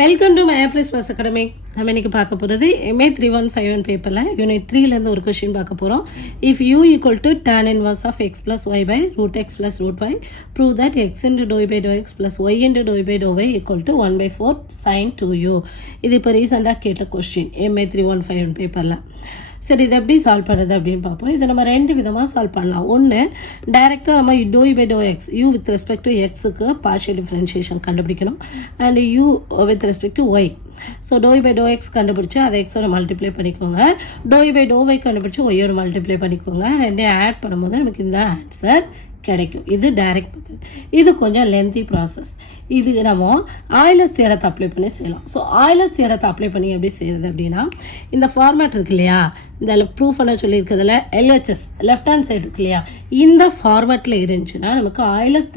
Welcome to my plus plus academy. நம்ம இன்றைக்கி பார்க்க போகிறது MA 3151 பேப்பரில் யூனிட் 3லேருந்து ஒரு கொஷின் பார்க்க போகிறோம். If u equal to tan inverse of x plus y by root x plus root y, prove that x into dou by dou x plus y into dou by dou y equal to 1 by 4 sin 2u. இது இப்போ ரீசெண்டாக கேட்ட question MA 3151 பேப்பரில். சரி, இதை எப்படி solve பண்ணுறது அப்படின்னு பார்ப்போம். இதை நம்ம ரெண்டு விதமாக சால்வ் பண்ணலாம். ஒன்று, டைரெக்டாக நம்ம do by to x u with respect to எக்ஸுக்கு பார்ஷியல் டிஃப்ரென்ஷியேஷன் கண்டுபிடிக்கணும், and u with respect to y. So do by to x கண்டுபிடிச்சி அதை எக்ஸோட மல்டிப்ளை பண்ணிக்கோங்க, டோய் பை டோ ஒய் கண்டுபிடிச்சி ஒய்யோட மல்டிப்ளை பண்ணிக்கோங்க. ரெண்டையும் ஆட் பண்ணும்போது நமக்கு இந்த ஆன்சர் கிடைக்கும். இது டைரக்ட் மெத்தட். இது கொஞ்சம் லென்த்தி ப்ராசஸ். இது நம்ம ஆய்லர்ஸ் தியரத்தை அப்ளை பண்ணி செய்யலாம். ஸோ ஆய்லர்ஸ் தியரத்தை அப்ளை பண்ணி எப்படி செய்கிறது அப்படின்னா, இந்த ஃபார்மேட் இருக்கு இல்லையா, இந்த ப்ரூஃப் பண்ண சொல்லியிருக்கிறதுல LHS லெஃப்ட் ஹேண்ட் சைடு இருக்கு இல்லையா, இந்த ஃபார்மேட்டில் இருந்துச்சுன்னா நமக்கு ஆய்லர்ஸ்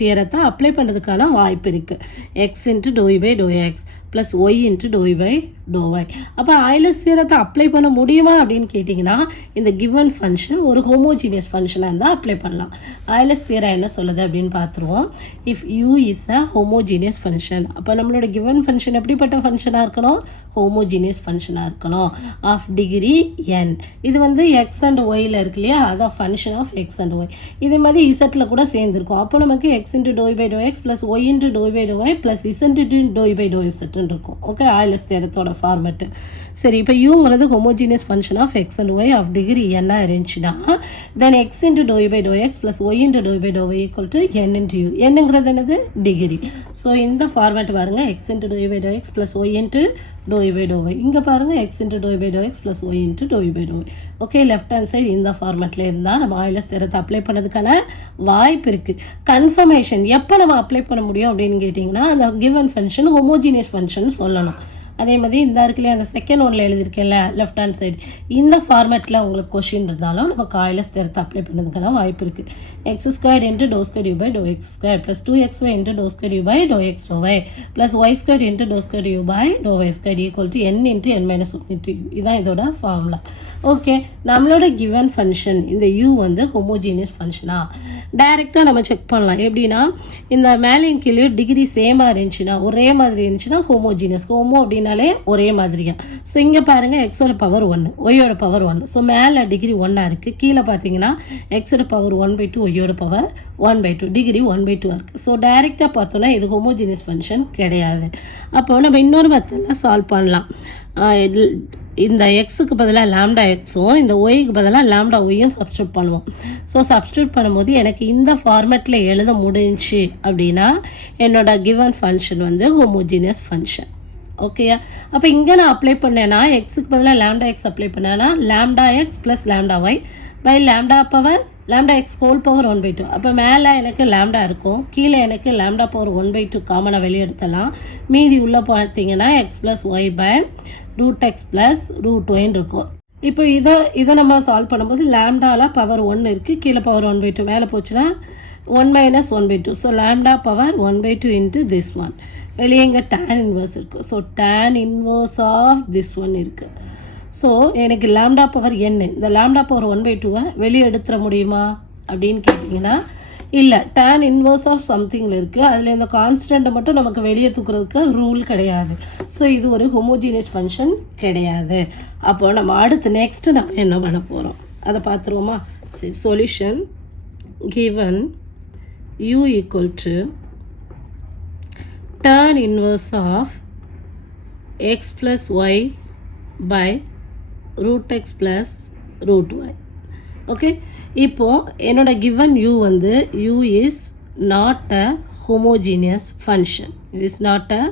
தியரத்தை அப்ளை பண்ணுறதுக்கான வாய்ப்பு இருக்குது. X into toe by to x plus y into toe by to y. அப்போ ஆய்லர்ஸ் தியரத்தை அப்ளை பண்ண முடியுமா அப்படின்னு கேட்டிங்கன்னா, இந்த கிவன் ஃபங்க்ஷன் ஒரு ஹோமோஜீனியஸ் ஃபங்க்ஷனாக இருந்தால் அப்ளை பண்ணலாம். ஆய்லர்ஸ் தியரம் என்ன சொல்லுது அப்படின்னு பார்த்துருவோம். If you is a homogeneous function, அப்போ நம்மளோட கிவன் ஃபங்க்ஷன் எப்படிப்பட்ட ஃபங்க்ஷனாக இருக்கணும்? ஹோமோஜீனியஸ் ஃபங்க்ஷனாக இருக்கணும், ஆஃப் டிகிரி n. இது வந்து எக்ஸ் அண்ட் ஒயில் இருக்கு இல்லையா, அதான் function of x and y. இதே மாதிரி இசட்டில் கூட சேர்ந்துருக்கும். அப்போ நமக்கு x into toe by to x plus y into toe by to y plus z into toe by டோ இசட்னு இருக்கும். ஓகே, ஆய்லர்ஸ் தியரத்தோட ஃபார்மெட்டு. சரி, இப்போ யூங்கிறது homogeneous function of x and y of degree என்ன இருந்துச்சுன்னா, then x into toe by to x plus y into toe by to y equal to N into u. என்னங்கிறது என்னது? டிகிரி. ஸோ இந்த format பாருங்கள், x into toe by to x plus y into toe by to y. இங்கே பாருங்கள், x into toe by to x plus y into toe by to y. Okay, left hand side இந்த ஃபார்மேட்டில் இருந்தால் நம்ம ஆய்லர்ஸ் தியரத்தை apply பண்ணதுக்கான வாய்ப்பு இருக்குது. Confirmation எப்போ நம்ம அப்ளை பண்ண முடியும் அப்படின்னு கேட்டிங்கன்னா, அந்த கிவன் ஃபங்க்ஷன் ஹோமோஜீனியஸ் ஃபங்க்ஷன் சொல்லணும். அதே மாதிரி இந்த இருக்குல்லையே, அந்த செகண்ட் ஒன்றில் எழுதியிருக்கேன்ல லெஃப்ட் ஹேண்ட் சைடு, இந்த ஃபார்மேட்டில் உங்களுக்கு கொஷின் இருந்தாலும் நமக்கு ஆய்லர்ஸ் தியரத்தை அப்ளை பண்ணுறதுக்கான வாய்ப்பு இருக்குது. X square into do square u by to x square plus 2xy into do square u by to x do y plus y square into do square u by to y square equal to n into n minus 1 into u. இதுதான் இதோட formula. Okay, நம்மளோட given function இந்த u வந்து homogeneous ஃபங்க்ஷனா டைரெக்டாக நம்ம check பண்ணலாம். எப்படின்னா, இந்த மேலேயும் கீழே டிகிரி சேமாக இருந்துச்சுன்னா, ஒரே மாதிரி இருந்துச்சுன்னா ஹோமோஜீனியஸ். ஹோமோ அப்படின்னாலே ஒரே மாதிரியா. ஸோ இங்கே பாருங்கள், எக்ஸோட பவர் 1, ஒய்யோட பவர் 1. ஸோ மேலே டிகிரி 1 இருக்குது, கீழே பார்த்தீங்கன்னா எக்ஸோட பவர் 1/2, ஒய்யோட பவர் 1/2, டிகிரி 1/2 இருக்குது. ஸோ டைரெக்டாக பார்த்தோன்னா இது ஹோமோஜீனியஸ் ஃபங்க்ஷன் கிடையாது. அப்போ நம்ம இன்னொரு மெத்தடில் சால்வ் பண்ணலாம். இந்த எக்ஸுக்கு பதிலாக லாம்டா எக்ஸும் இந்த ஒய்க்கு பதிலாக லாம்டா ஒய்யும் சப்ஸ்டியூட் பண்ணுவோம். ஸோ சப்ஸ்டியூட் பண்ணும்போது எனக்கு இந்த ஃபார்மேட்டில் எழுத முடிஞ்சு அப்படின்னா என்னோட கிவன் ஃபங்க்ஷன் வந்து ஹோமோஜீனியஸ் ஃபங்க்ஷன். ஓகேயா? அப்போ இங்கே நான் அப்ளை பண்ணேன்னா, எக்ஸுக்கு பதிலாக லாம்டா எக்ஸ் அப்ளை பண்ணேன்னா lambda x plus lambda y by lambda power lambda x whole power 1/2. அப்போ மேலே எனக்கு லாம்டா இருக்கும், கீழே எனக்கு லாம்டா பவர் 1/2 காமனாக வெளியே எடுத்தலாம். மீதி உள்ளே பார்த்தீங்கன்னா x plus y by root x plus root ஒய்ன்னு இருக்கும். இப்போ இதை நம்ம சால்வ் பண்ணும்போது லாம்டாவில் பவர் 1 இருக்குது, கீழே பவர் 1/2, மேலே போச்சுன்னா 1 minus 1/2. So lambda power 1/2 into this one. வெளியே இங்கே டேன் இன்வர்ஸ் இருக்குது. So tan inverse of this one இருக்குது. ஸோ எனக்கு லாம்டா பவர் n, இந்த லாம்டா பவர் 1/2 வெளியே எடுத்துட முடியுமா அப்படின்னு கேட்டிங்கன்னா இல்லை. டேன் இன்வர்ஸ் ஆஃப் சம்திங்கில் இருக்குது, அதில் இந்த கான்ஸ்டண்ட்டை மட்டும் நமக்கு வெளியே தூக்குறதுக்கு ரூல் கிடையாது. ஸோ இது ஒரு ஹோமோஜீனியஸ் ஃபங்க்ஷன் கிடையாது. அப்போ நம்ம அடுத்து நெக்ஸ்ட்டு நம்ம என்ன பண்ண போகிறோம் அதை பார்த்துருவோமா? சரி, solution given u equal to tan inverse of x plus y by root x plus root y. Okay, இப்போ என்னோட given u வந்து u is not a homogeneous function. It is not a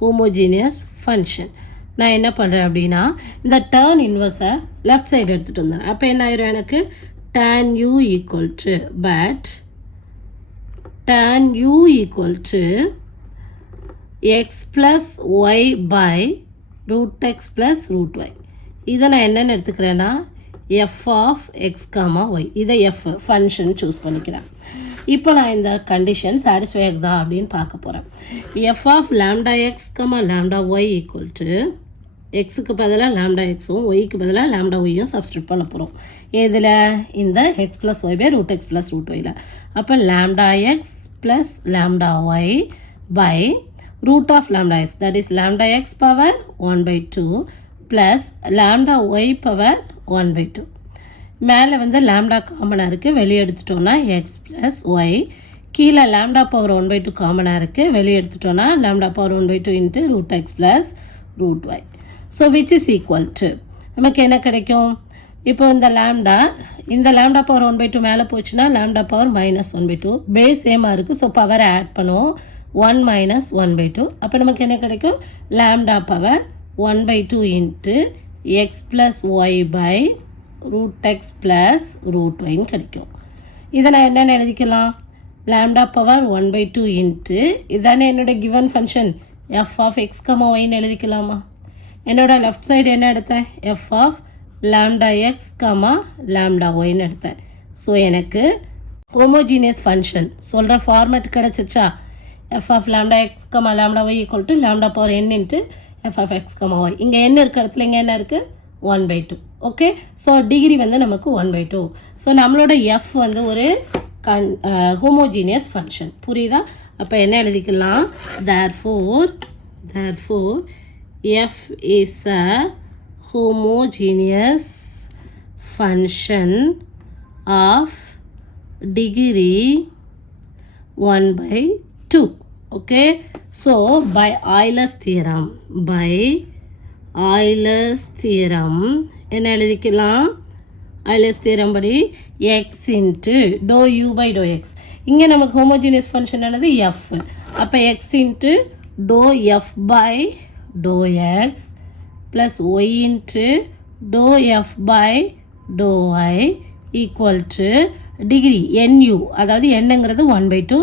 homogeneous function. நான் என்ன பண்ணுறேன் அப்படின்னா, இந்த turn இன்வர்ஸை left side எடுத்துகிட்டு வந்தேன். அப்போ என்ன ஆயிரும், எனக்கு tan u equal to but tan u equal to x plus y by root x plus root y. இதை நான் என்னென்னு எடுத்துக்கிறேன்னா f of x, y. இதை f ஃபங்க்ஷன் சூஸ் பண்ணிக்கிறேன். இப்போ நான் இந்த கண்டிஷன் சாட்டிஸ்ஃபை ஆகுதா அப்படின்னு பார்க்க போகிறேன். f of lambda x, lambda y equal to எக்ஸுக்கு பதிலாக லாம்டா எக்ஸும் ஒய்க்கு பதிலாக லாம்டா ஒய்யும் சப்ஸ்டியூட் பண்ண போகிறோம். இதில் இந்த x plus y by root x plus root ஒயில். அப்போ lambda x plus lambda y by root of lambda x, that is lambda x power 1 by 2 plus lambda y power 1 by 2. மேலே வந்து lambda காமனாக இருக்குது, வெளியே எடுத்துட்டோன்னா x plus y. கீழே lambda power 1 by 2 காமனாக இருக்குது, வெளியே எடுத்துட்டோன்னா lambda power 1 by 2 into root x plus root y. So which is equal to, நமக்கு என்ன கிடைக்கும்? இப்போ இந்த lambda power 1 by 2 மேலே போச்சுன்னா lambda power minus 1 by 2. Base சேமாக இருக்குது, ஸோ பவரை ஆட் பண்ணுவோம். 1 minus 1 by 2. அப்போ நமக்கு என்ன கிடைக்கும்? lambda power 1 by 2 into x plus y by root x plus root y கிடைக்கும். இதை நான் என்னென்னு எழுதிக்கலாம்? lambda power 1 by 2 into இதானே என்னோட given function f of x, y ன்னு எழுதிக்கலாமா? என்னோட left side என்ன எடுத்தேன்? f of lambda x, lambda y ன்னு எடுத்தேன். ஸோ எனக்கு homogeneous function சொல்கிற format கிடச்சிச்சா? f of lambda x, lambda y equal to lambda power n into f of x, y. இங்கே n இருக்கிற இடத்துல இங்கே என்ன இருக்குது? 1 by 2. ஓகே, ஸோ டிகிரி வந்து நமக்கு 1 by 2. ஸோ நம்மளோட f வந்து ஒரு homogeneous function. புரியுதா? அப்போ என்ன எழுதிக்கலாம்? therefore f is a homogeneous function of degree 1 by 2. Okay, so by Euler's theorem என்ன எழுதிக்கலாம்? Euler's theorem படி x into dou u by dou x. இங்கே நமக்கு homogeneous function என்னது? f. அப்போ x into dou f by dou x plus y into dou f by dou y equal to degree nu, அதாவது என்னங்கிறது 1 by 2.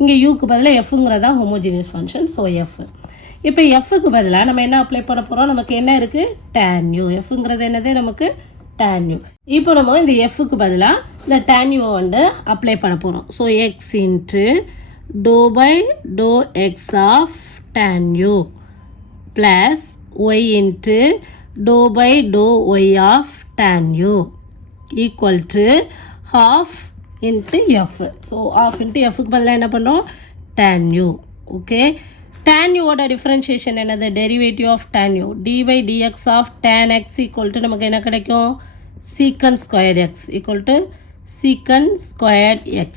இங்கே யூக்கு பதிலாக எஃப்ங்கிறதா homogeneous function, so F. இப்போ எஃப்க்கு பதிலாக நம்ம என்ன அப்ளை பண்ண போகிறோம்? நமக்கு என்ன இருக்குது? tan u. எஃப்ங்கிறது என்னது? நமக்கு tan u. இப்போ நம்ம இந்த எஃப்க்கு பதிலாக இந்த tan u வந்து அப்ளை பண்ண போகிறோம். So x into do by to x of tan u plus y into do by to y of tan u equal to half into f. So half into f க்கு பதிலாக என்ன பண்ணோம்? tan u. Okay, tan u ஓட differentiation என்னது? Derivative of tan u dy dx of tan x equal to நமக்கு என்ன கிடைக்கும்? secant squared x equal to secant squared x.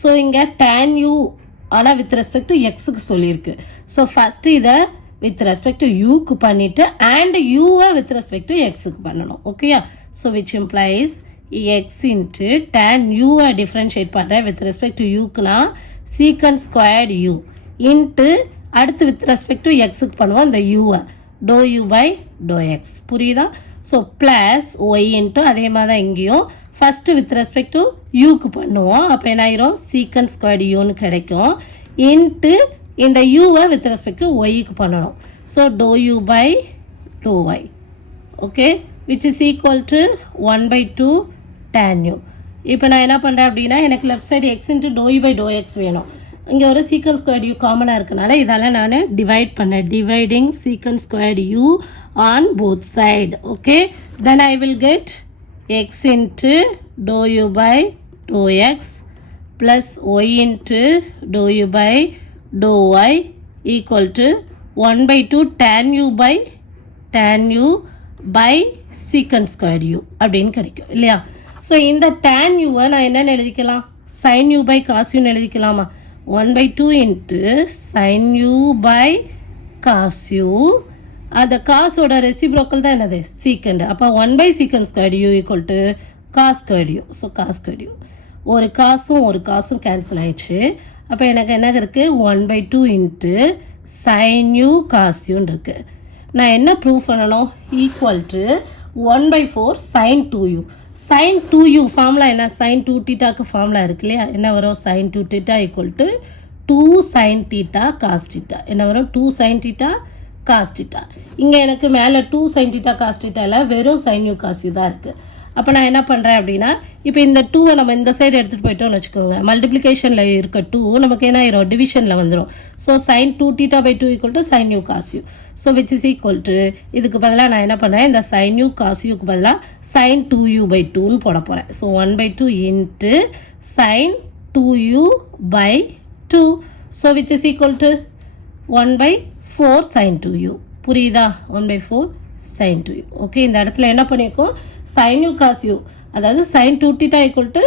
So இங்கே tan u ஆனால் வித் ரெஸ்பெக்ட் டு எக்ஸுக்கு சொல்லியிருக்கு. So first இதை வித் ரெஸ்பெக்ட் டு யூக்கு பண்ணிவிட்டு அண்ட் யூவை வித் ரெஸ்பெக்ட் டு எக்ஸுக்கு பண்ணணும். ஓகேயா? So which implies x into tan u differentiate பண்ணுறேன் with respect to uக்குனா secant squared u into அடுத்து with respect to xக்கு பண்ணுவோம் இந்த u dou u by dou x. புரியுதா? ஸோ ப்ளஸ் y into அதே மாதிரி தான் இங்கேயும் ஃபஸ்ட்டு with respect to uக்கு பண்ணுவோம். அப்போ என்ன ஆயிரும்? secant squared uன்னு கிடைக்கும். into இந்த uவை with respect to yக்கு பண்ணணும். So dou u by dou y. Okay, which is equal to 1 by 2 tan u. இப்போ நான் என்ன பண்ணுறேன் அப்படின்னா எனக்கு left side x into do u by to x வேணும். இங்கே ஒரு சீக்கன் ஸ்கொயர்ட் யூ காமனாக இருக்கனால இதெல்லாம் நான் டிவைட் பண்ணேன். Dividing secant squared u on both side. Okay, then I will get x into do u by to x plus y into do u by to y equal to 1 by 2 tan u by secant squared u அப்படின்னு கிடைக்கும் இல்லையா? So இந்த tan u நான் என்னென்னு எழுதிக்கலாம்? sin u by cos u எழுதிக்கலாமா? 1 by 2 into sin u by cos u. அந்த காசோட reciprocal தான் என்னது? secant. அப்போ 1 by secant squared u equal to cos squared u. So cos squared u ஒரு காசும் கேன்சல் ஆயிடுச்சு. அப்போ எனக்கு என்ன இருக்குது? 1 by 2 into sin u cos uன்னு இருக்குது. நான் என்ன ப்ரூவ் பண்ணணும்? Equal to 1 by 4 sin 2u. sin 2u formula என்ன? sin 2 தீட்டாக்கு ஃபார்முலா இருக்கு இல்லையா? என்ன வரும்? sin 2 theta equal to 2 sin theta cos theta. என்ன வரும்? 2 sin தீட்டா காஸ் தீட்டா. இங்கே எனக்கு மேலே 2 sin தீட்டா காஸ் தீட்டாவில் வெறும் sin u காஸ் u தான் இருக்குது. அப்போ நான் என்ன பண்ணுறேன் அப்படின்னா இப்போ இந்த 2வை நம்ம இந்த சைடு எடுத்துகிட்டு போயிட்டோம்னு வச்சுக்கோங்க. மல்டிப்ளிகேஷனில் இருக்க 2 நமக்கு என்ன ஆயிரும்? டிவிஷனில் வந்துடும். So sin 2 theta by 2 equal to sin u cos u. So which is equal to இதுக்கு பதிலாக நான் என்ன பண்ணுறேன்? இந்த sin u காஸ் யூக்கு பதிலாக sin 2u by 2ன்னு போட போகிறேன். So 1 by 2 into sin 2u by 2. So which is equal to 1/4 sin 2u. புரியுதா? 1/4 sin 2u. ஓகே, இந்த இடத்துல என்ன பண்ணியிருக்கோம்? sin u cos u, அதாவது sin 2 theta equal to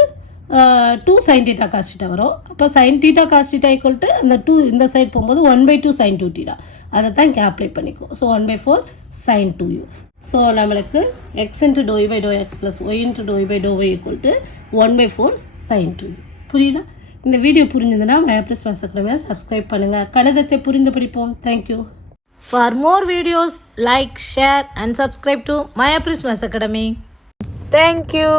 2 sin theta cos theta வரும். அப்போ sin theta cos theta equal to அந்த 2 இந்த சைடு போகும்போது 1/2 sin 2 theta. அதை தான் இங்கே அப்ளை பண்ணிக்கும். So 1/4 sin 2u. ஸோ நம்மளுக்கு x into dou by dou x plus y into dou by dou y equal to 1/4 sin 2u. புரியுதா? இந்த வீடியோ புரிஞ்சதுன்னா மயாப்ரிஸ் மேத்ஸ் அகாடமியை சப்ஸ்கிரைப் பண்ணுங்கள். கணிதத்தை புரிந்து படிப்போம். Thank you. For more videos, like, share and subscribe to Maya Prismas Academy. Thank you.